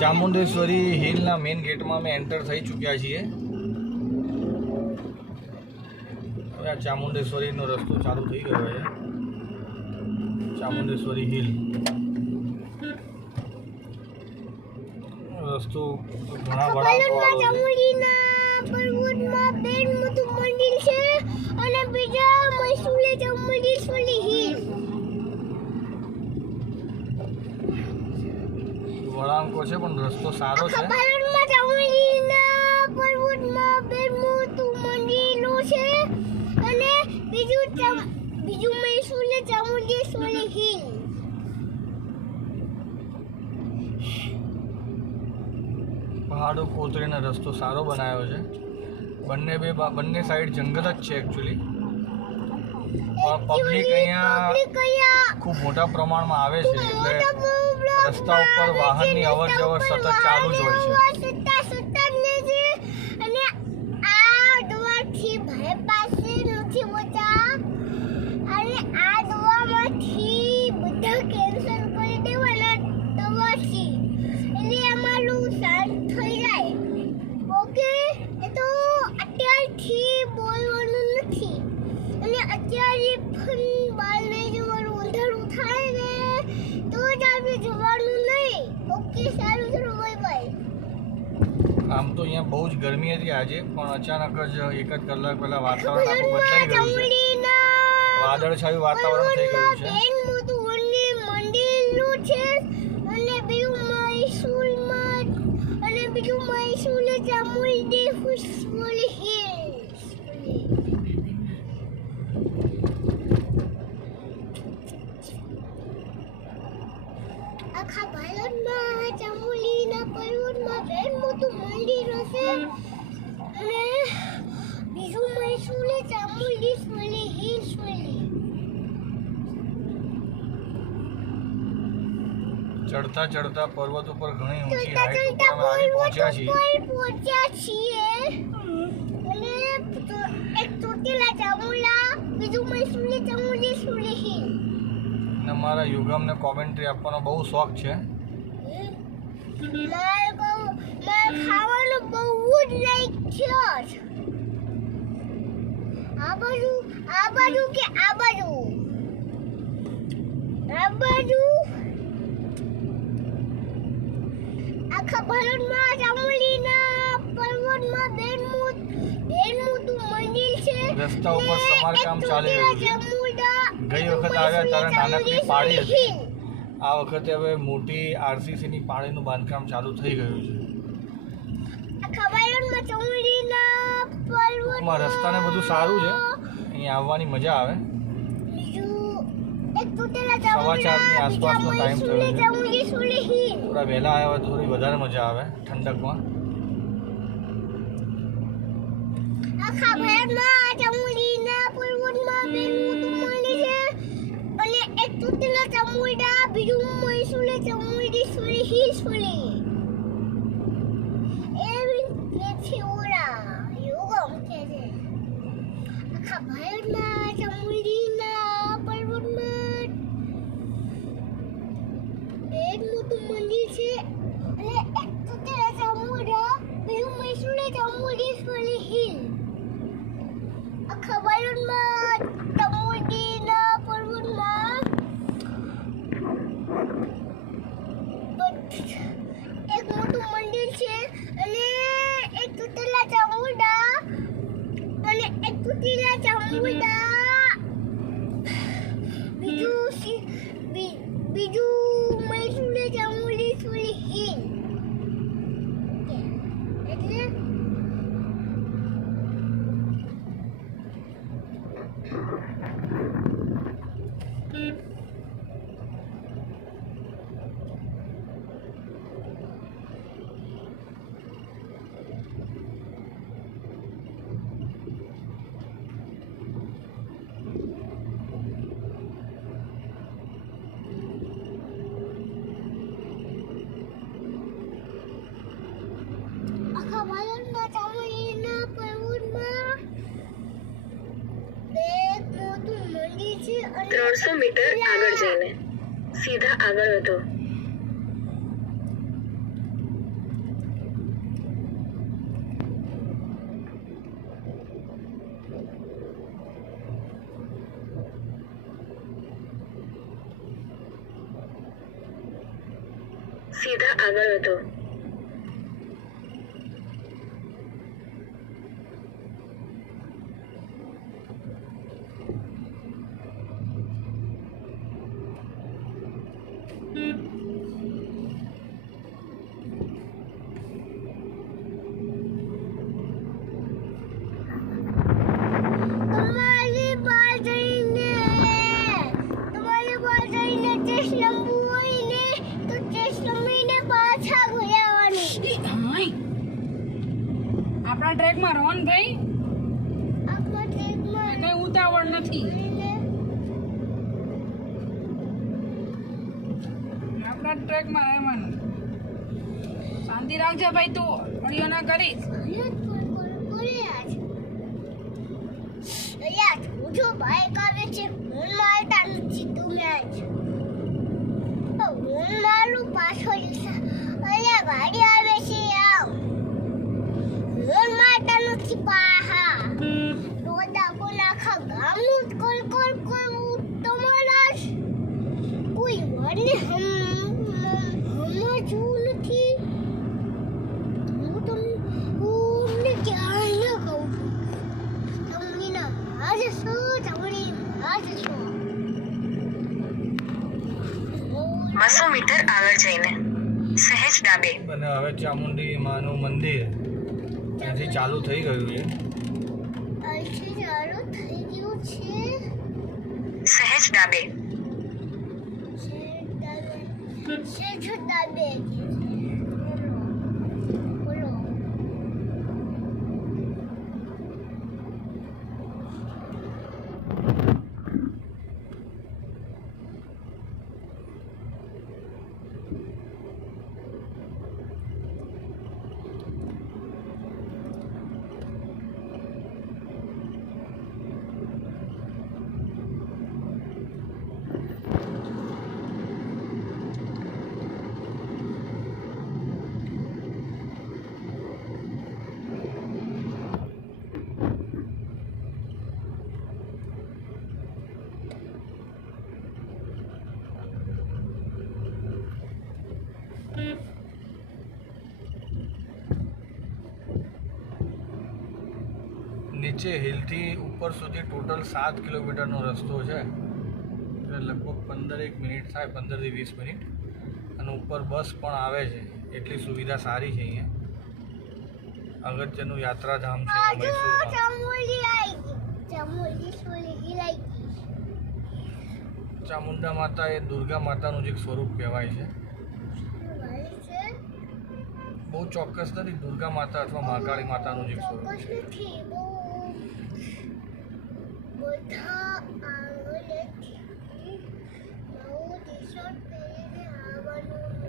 ચામુંડેશ્વરી હિલના main ગેટમાં અમે enter થઈ ચૂક્યા છીએ. હવે આ ચામુંડેશ્વરીનો રસ્તો ચાલુ થઈ ગયો છે. ચામુંડેશ્વરી હિલ રસ્તો ઘણા વળાંકો પર્વતમાં બેન મોટું મંદિર છે અને બીજા મૈસૂરે ચામુંડેશ્વરી હિલ. વળાંકો છે પણ રસ્તો સારો છે. ભારતમાં ચામુંડીના પર્વતમાં બેન મોટું મંદિર છે અને બીજું મૈસૂરે ચામુંડેશ્વરી હિલ. પહાડો કોતરીને રસ્તો સારો બનાવ્યો છે. બંને સાઈડ જંગલ જ છે એકચ્યુઅલી, પણ પબ્લિક અહીંયા ખૂબ મોટા પ્રમાણમાં આવે છે એટલે રસ્તા ઉપર વાહનની અવર જવર સતત ચાલુ જ હોય છે. અને આ દવાથી ભાઈ પાસે નથી હોતા અને આ દવામાંથી બધા કેન્સલ કરી દેવાના દવાથી, એટલે અમારું શાંત થઈ જાય. ઓકે, એ તો અત્યારથી બોલવાનું નથી અને અત્યારે પણ બહાર નહીં જવાનું. અંધારું થાય ને તો જ આપણે જવાનું નહીં. ઓકે, સારું, ચલો, બાય બાય. આમ તો અહીંયા બહુ જ ગરમી હતી આજે, પણ અચાનક જ એક જ કલાક પહેલા વાતાવરણ આખું બદલાઈ ગયું છે. વાદળછાયું વાતાવરણ થઈ ગયું છે. બેન મોટું મંદિરનું છે અને બીજું મૈસૂરે ચામુંડેશ્વરી હિલ. આખા ભારતમાં ચામુંડીના પર્વતમાં બેન મોટું મંદિર હશે અને બીજું મૈસૂરે ચામુંડેશ્વરી હિલ. ચડતા ચડતા પર્વત ઉપર ઘણી ઊંચી હાઈટ ઉપર અમે આવી પહોંચ્યા છીએ. અને એક ચોટીલા ચામુંડા, બીજું મૈસૂરે ચામુંડેશ્વરી હિલ. અને મારા યુગમને કોમેન્ટ્રી આપવાનો બહુ શોખ છે. મારે ખાવાનું બહુ જ લાઈક છે. આ બાજુ કે આ બાજુ આખા ભારતમાં ચામુંડીના પર્વતમાં બેન મોટું મંદિર છે. રસ્તા ઉપર સમારકામ ચાલી રહ્યું છે. ગઈ વખત આવ્યા ત્યારે નાનકડી પાળી હતી, આ વખતે હવે મોટી આરસીસીની પાળીનું બાંધકામ ચાલુ થઈ ગયું છે. આખા ભારતમાં ચામુંડીના પર્વતમાં રસ્તાને બધું સારું છે, અહીંયા આવવાની મજા આવે. સવા 4ની આસપાસનો ટાઈમ થયો છે. થોડા વહેલા આવ્યા તો થોડી વધારે મજા આવે ઠંડકમાં. આખા ભારતમાં ચામુંડીના પર્વતમાં બેન મોટું મંદિર છે અને એક ચોટીલા ચામુંડા, બીજું મૈસૂરે ચામુંડેશ્વરી હિલ. આખા ભારતમાં ચામુંડીના પર્વતમાં બેન મોટું મંદિર છે અને એક ચોટીલા ચામુંડા, બીજું મૈસૂરે ચામુંડેશ્વરી હિલ. આખા ભારતમાં ચામુંડીના પર્વતમાં એક મોટું મંદિર છે અને એક ચોટીલા ચામુંડા બીજું મૈસૂરે ચામુંડેશ્વરી હિલ. એટલે આખા ભારતમાં ચામુંડીના પર્વતમાં બેન મોટું મંદિર છે અને 300 મીટર આગળ જઈને સીધા આગળ વધો. સીધા આગળ વધો. તમારી પાસે ટેસ્ટ લંબુ હોય ને તો ટેસ્ટ લંબીને પાછા ઘરે આવવાનું. આપણા ટ્રેકમાં રોન ભાઈ આપણા ટ્રેકમાં કઈ ઉતાવળ નથી. આપણા ટ્રેકમાં રહેવાનું. શાંતિ રાખજે ભાઈ, તું અડિયો ના કરીશ. જો બાઈક આવે છે હું મારતા નથી તમે આજ હું મારું પાછળ અલ્યા ગાડી આવે છે આવ હું મારતા નથી પાહા રોડા કોણ આખા ગામનું કોલ કોલ કોલ તમારા કોઈ વડને હમણાં જોવું નથી. હું તમને ક્યાંય ન કહું તમને આજે શું તમને આજે શું 200 મીટર આગળ જઈને સહેજ ડાબે. અને હવે ચામુંડી માનું મંદિર ત્યાંથી ચાલુ થઈ ગયું છે. અહીંથી ચાલુ થઈ ગયું છે. સહેજ ડાબે. સહેજ ડાબે. બોલો નીચે હિલથી ઉપર સુધી ટોટલ 7 કિલોમીટરનો રસ્તો છે. એટલે લગભગ 15 મિનિટ થાય, 15 થી 20 મિનિટ. અને ઉપર બસ પણ આવે છે, એટલી સુવિધા સારી છે અહીંયા. અગત્યનું યાત્રાધામ છે આજે મૈસૂરમાં. ચામુંડી આવી ગઈ. ચામુંડી સોલી ગઈ. ચામુંડા માતા એ દુર્ગા માતાનું જ એક સ્વરૂપ કહેવાય છે. બહુ ચોક્કસ નથી, દુર્ગા માતા અથવા મહાકાળી માતાનું જ એક સ્વરૂપ ચોક્કસ છે. નથી બહુ બધા આંગળેથી બહુ ટી-શર્ટ પહેરીને આવવાનું